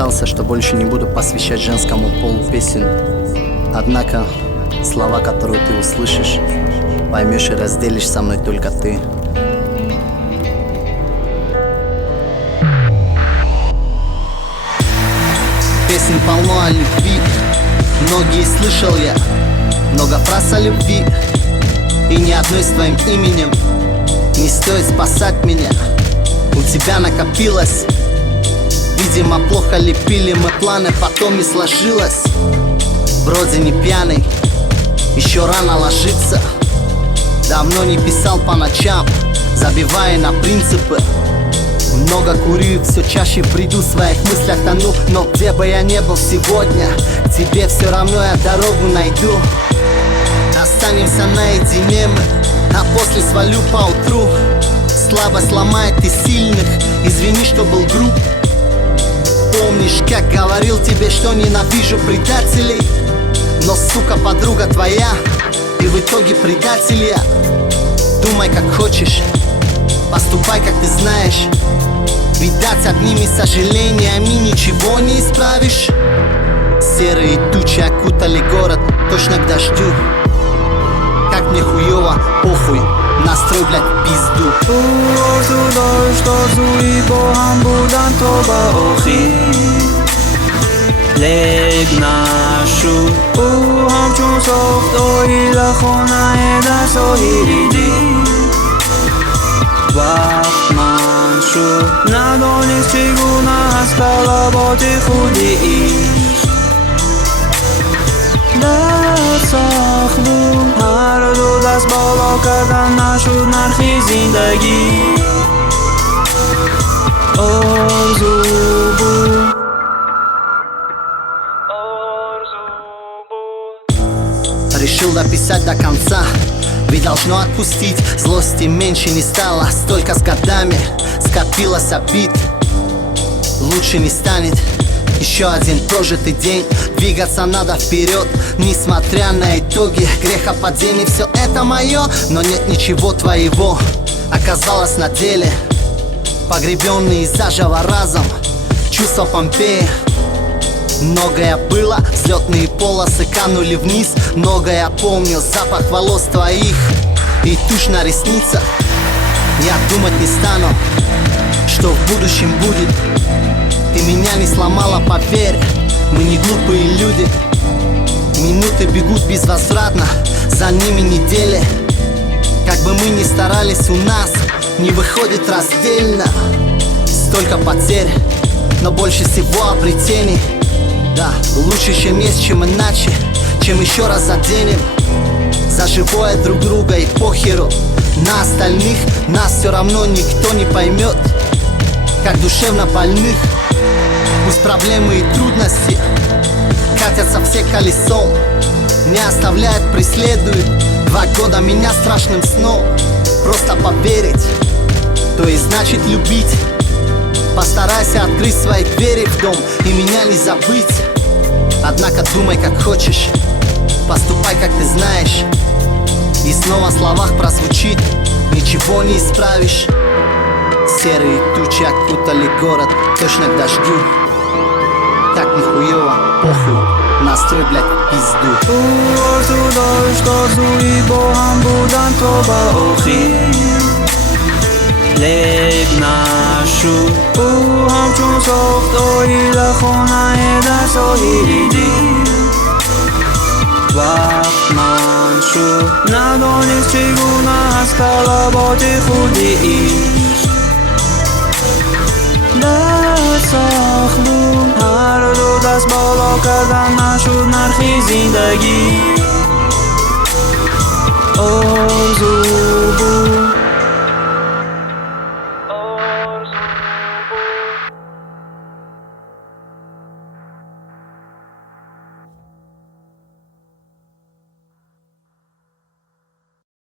заклялся, что больше не буду посвящать женскому полу песен. Однако слова, которые ты услышишь, поймешь и разделишь со мной только ты. Песен полно о любви, многие слышал я, много фраз о любви, и ни одной с твоим именем. Не стоит спасать меня, у тебя накопилось. Видимо, плохо лепили мы планы, потом не сложилось. Вроде не пьяный, еще рано ложиться. Давно не писал по ночам, забивая на принципы. Много курю и все чаще приду, в своих мыслях тону. Но где бы я не был сегодня, к тебе все равно я дорогу найду. Останемся наедине мы, а после свалю поутру. Слабость ломает и сильных, извини, что был груб. Помнишь, как говорил тебе, что ненавижу предателей? Но, сука, подруга твоя, и в итоге предатель я. Думай, как хочешь, поступай, как ты знаешь. Видать, одними сожалениями ничего не исправишь. Серые тучи окутали город, точно к дождю. Как мне хуёво, похуй, настрой, блядь, пизду. لگ نشد او همچون ساختاری لخانه در ساحلی دید. وقت من شد ندانست چگونه از طلبات خودی در سخت بود. هر دو دست بالا کردن نشد نرخی زندگی. آرزو بود Решил дописать до конца, ведь должно отпустить. Злости меньше не стало, столько с годами скопилось обид. Лучше не станет, еще один прожитый день. Двигаться надо вперед, несмотря на итоги грехопадений. Все это мое, но нет ничего твоего. Оказалось на деле, погребенные заживо разом чувства Помпеи. Многое было, взлетные полосы канули вниз. Многое помню, запах волос твоих и тушь на ресницах. Я думать не стану, что в будущем будет. Ты меня не сломала, поверь, мы не глупые люди. Минуты бегут безвозвратно, за ними недели. Как бы мы ни старались, у нас не выходит раздельно. Столько потерь, но больше всего обретений. Да, лучше, чем есть, чем иначе, чем еще раз заденем за живое друг друга и похеру на остальных. Нас все равно никто не поймет, как душевно больных. Пусть проблемы и трудности катятся все колесом, не оставляют, преследуют 2 года меня страшным сном. Просто поверить, то и значит любить. Постарайся открыть свои двери в дом и меня не забыть. Однако думай, как хочешь, поступай, как ты знаешь. И снова в словах прозвучит: ничего не исправишь. Серые тучи окутали город, точно к дождю. Как нихуево, похуй, настрой, блядь, пизду. لگ نشد او همچون ساختاری لخانه در ساحلی دید. وقت من شد ندانست چگونه از طلبات خودی در سخت بود. هر دو دست بالا کردن نشد نرخی زندگی. آرزو بود